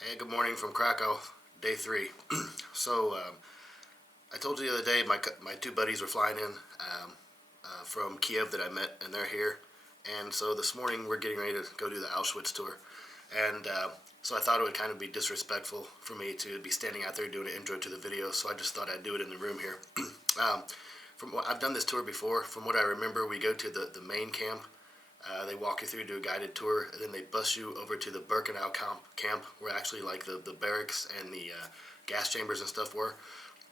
Hey, good morning from Krakow, day three. So I told you the other day my two buddies were flying in from Kiev that I met, and they're here. And so this morning we're getting ready to go do the Auschwitz tour. And so I thought it would kind of be disrespectful for me to be standing out there doing an intro to the video, so I just thought I'd do it in the room here. um, I've done this tour before. From what I remember, we go to the main camp. They walk you through, do a guided tour, and then they bus you over to the Birkenau camp where actually like the barracks and the gas chambers and stuff were.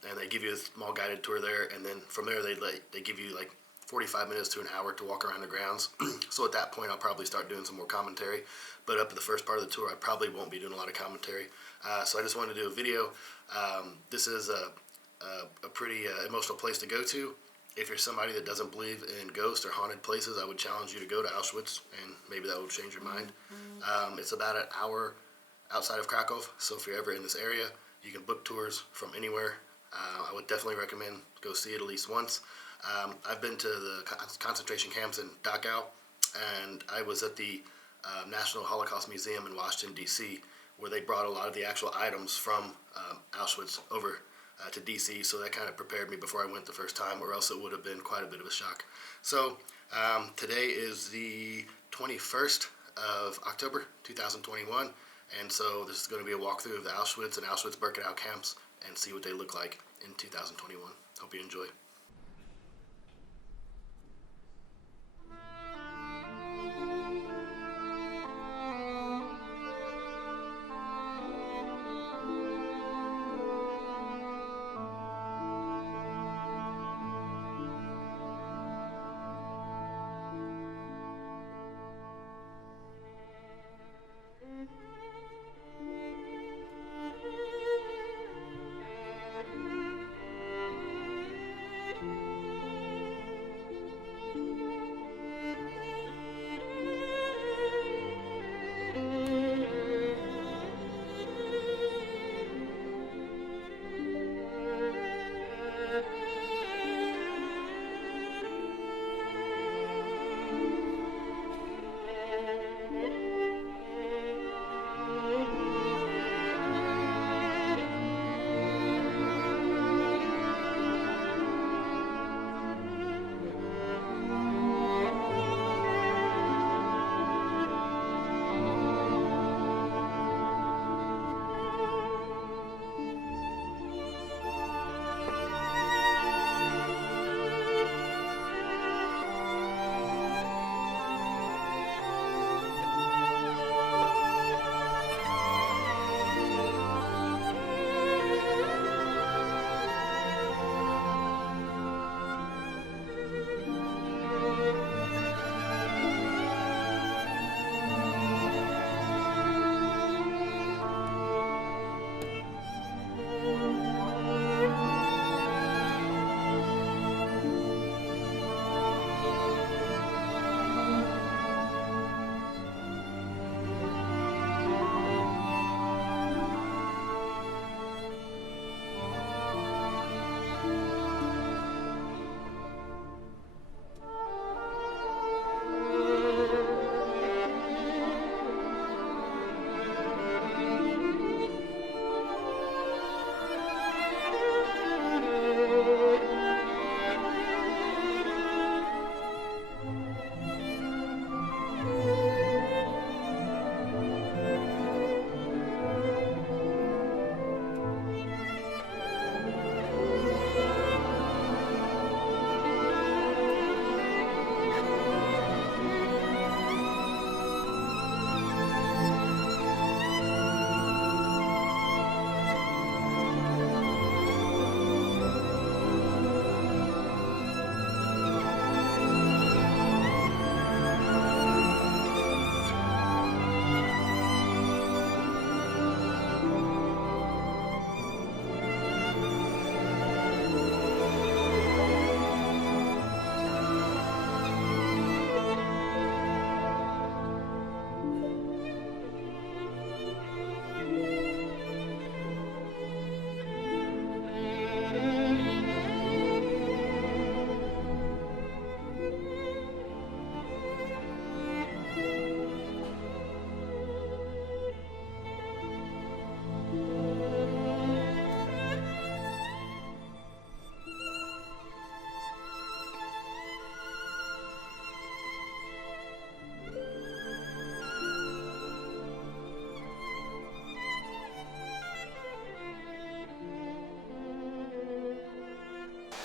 And they give you a small guided tour there, and then from there they give you like 45 minutes to an hour to walk around the grounds. So at that point, I'll probably start doing some more commentary. But up to the first part of the tour, I probably won't be doing a lot of commentary. So I just wanted to do a video. This is a pretty emotional place to go to. If you're somebody that doesn't believe in ghosts or haunted places, I would challenge you to go to Auschwitz, and maybe that will change your mind. It's about an hour outside of Krakow, so if you're ever in this area, you can book tours from anywhere. I would definitely recommend go see it at least once. I've been to the concentration camps in Dachau, and I was at the National Holocaust Museum in Washington, D.C., where they brought a lot of the actual items from Auschwitz over to DC, so that kind of prepared me before I went the first time, or else it would have been quite a bit of a shock. So today is the 21st of October 2021, and so this is going to be a walkthrough of the Auschwitz and Auschwitz-Birkenau camps and see what they look like in 2021. Hope you enjoy.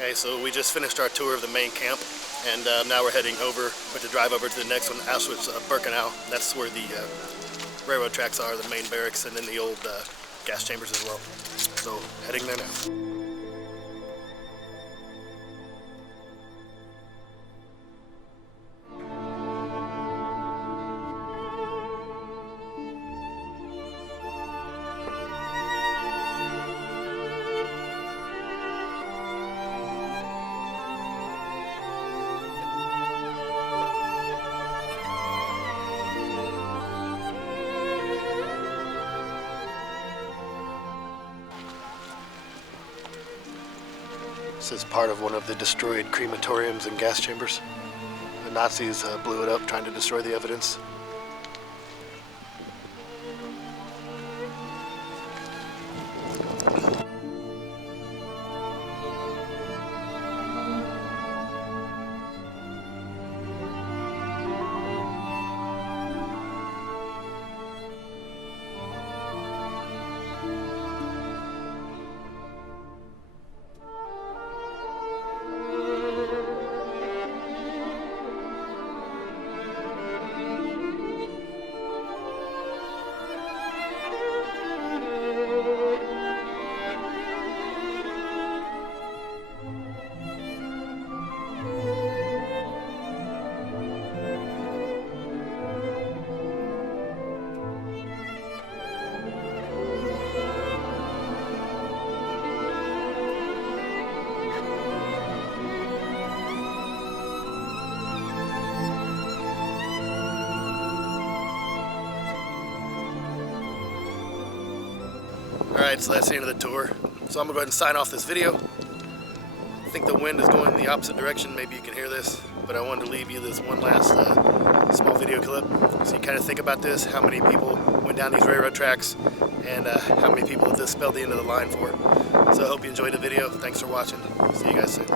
Okay, so we just finished our tour of the main camp, and now we're heading over, to drive over to the next one, Auschwitz, Birkenau. That's where the railroad tracks are, the main barracks, and then the old gas chambers as well. So, heading there now. This is part of one of the destroyed crematoriums and gas chambers. The Nazis blew it up trying to destroy the evidence. Alright, so that's the end of the tour. So I'm going to go ahead and sign off this video. I think the wind is going in the opposite direction. Maybe you can hear this. But I wanted to leave you this one last small video clip. So you kind of think about this, how many people went down these railroad tracks, and how many people this spelled the end of the line for. So I hope you enjoyed the video. Thanks for watching. See you guys soon.